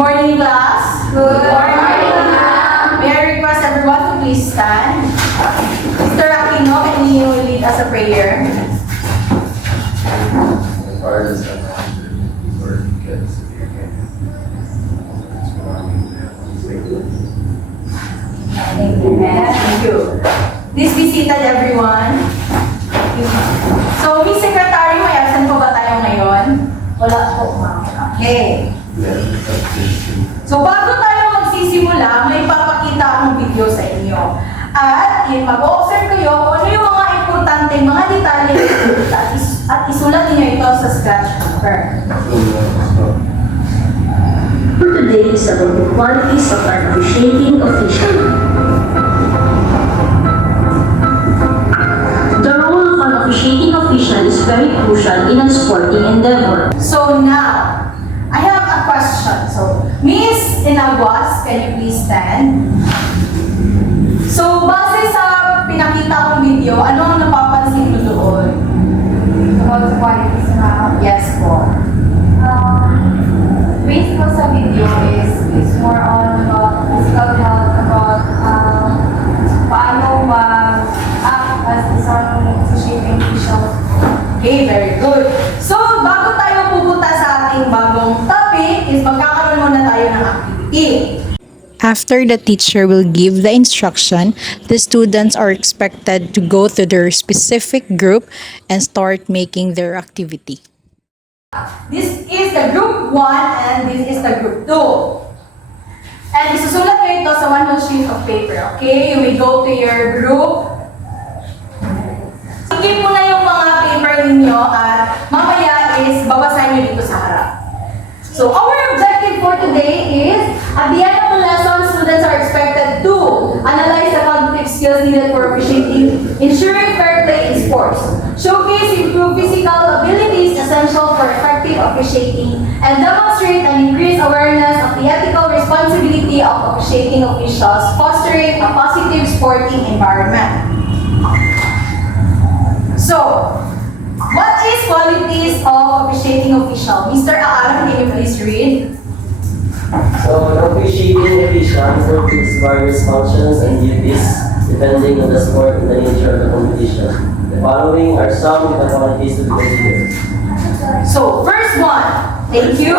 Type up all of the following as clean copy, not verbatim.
morning, class. Good morning, ma'am. May I request everyone to please stand. Mr. Aquino, can you lead us a prayer? Thank you. Please be seated, everyone. So, Miss Secretary, may absent po ba tayo ngayon? Wala po, ma'am. Okay. So, bago tayo magsisimula, may papakita akong video sa inyo. At mag-observe kayo kung ano yung mga importante, mga detalye at isulat niyo ito sa scratch paper. For today is about the qualities of an officiating official. The role of an officiating official is very crucial in a sporting endeavor. So now, I have a question. So, Miss Inaguas, can you please stand? So, base sa pinakita kong video, ano ang napapansin mo doon? About qualities, ma'am. Yes po. Based po sa video is more on about physical health, about paano mag-act as isang officiating official. Okay, very good. So, bago tayo pupunta sa ating bagong topic, is magkakaroon muna tayo ng activity. After the teacher will give the instruction, the students are expected to go to their specific group and start making their activity. This is the group 1 and this is the group 2. And isusulat nyo ito sa one whole sheet of paper, okay? You will go to your group. Sige mo na yung mga paper ninyo at mamaya is babasahin nyo dito sa harap. So, our objective for today is, at the end of the lesson, students are expected to analyze the cognitive skills needed for officiating, ensuring fair play in sports, showcase improved physical abilities essential for effective officiating, and demonstrate and increase awareness of the ethical responsibility of officiating officials, fostering a positive sporting environment. So, what is qualities of officiating official? Mr. Aaron, can you please read? So, an officiating official fulfills various functions and duties depending on the sport and the nature of the competition. The following are some of the qualities to be considered. So, first one, thank you.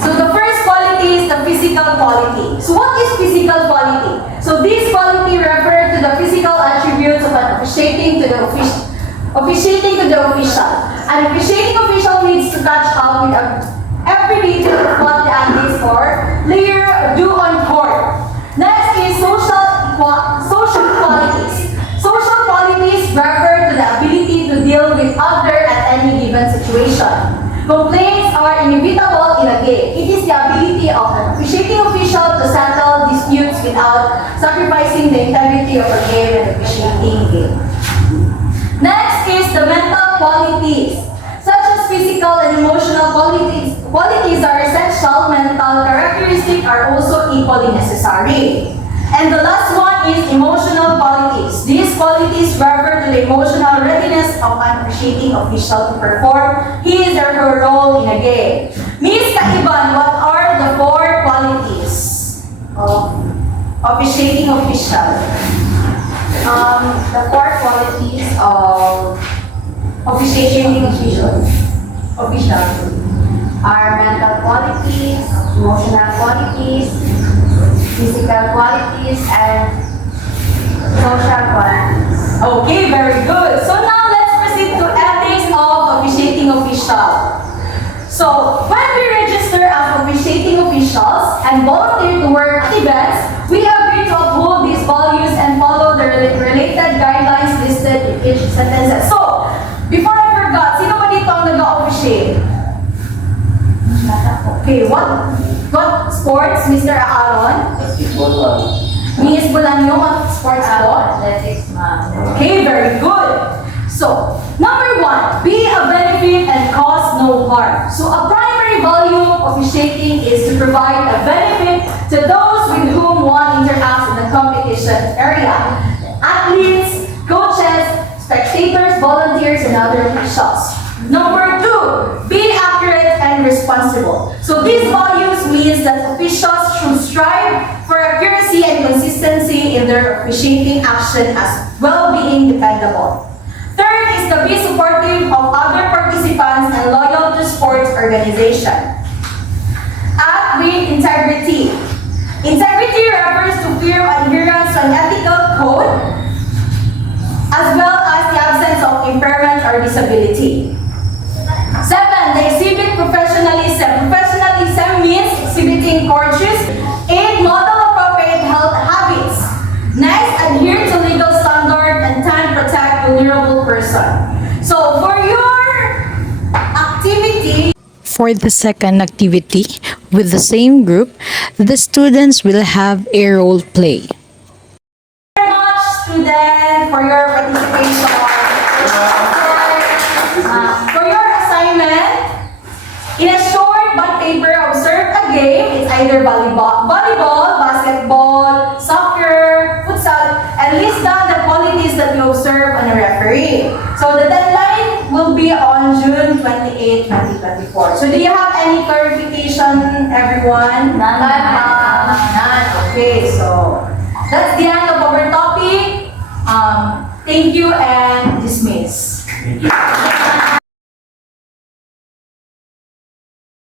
So, the first quality is the physical quality. So, what is physical quality? So, this quality refers to the physical attributes of an officiating to the official. An officiating official needs to catch up with every detail of what the athlete or player do on court. Next is social qualities. Social qualities refer to the ability to deal with others at any given situation. Complaints are inevitable in a game. It is the ability of an officiating official to settle disputes without sacrificing the integrity of a game and officiating game. Next is the mental qualities. Such as physical and emotional qualities are essential. Mental characteristics are also equally necessary. And the last one is emotional qualities. These qualities refer to the emotional readiness of an officiating official to perform his or her role in a game. Miss Kaiban, what are the 4 qualities of officiating official? The 4 qualities of officiating officials are mental qualities, emotional qualities, physical qualities, and social qualities. Okay, very good. So now let's proceed to ethics of officiating official. So when we register as officiating officials and volunteer to work at events, we agree to uphold these values and follow the related guidelines listed in each sentence. So, before I forgot, sino ba dito ang nag-officiate? Okay, what sports, Mr. Aaron? Basketball lang. Miss Bulanyo, what sports po? Athletics, ma'am. Okay, very good. So, number 1, be a benefit and cause no harm. So, a primary value of officiating is to provide a benefit to those with whom one interacts in the competition area. Athletes, coaches, spectators, volunteers, and other officials. Number 2, be accurate and responsible. responsible. So these values means that officials should strive for accuracy and consistency in their officiating action as well being dependable. Third is to be supportive of other participants and loyal to sports organization. Act with integrity. Integrity refers to firm adherence to an ethical code as well as the absence of impairment or disability. 7. They exhibit professionalism. Professionalism means exhibiting courteous, 8. Model appropriate health habits. Next, adhere to legal standard and 10. Protect vulnerable person. So for your activity, For the second activity, with the same group, the students will have a role play. very much students for your participation. For your assignment, in a short bond paper, observe a game. It's either volleyball, basketball, soccer, futsal, and list down the qualities that you observe on a referee. So the deadline will be on June 28, 2024. So do you have any clarification, everyone? None. None. Okay, so that's the end of our topic.